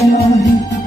boy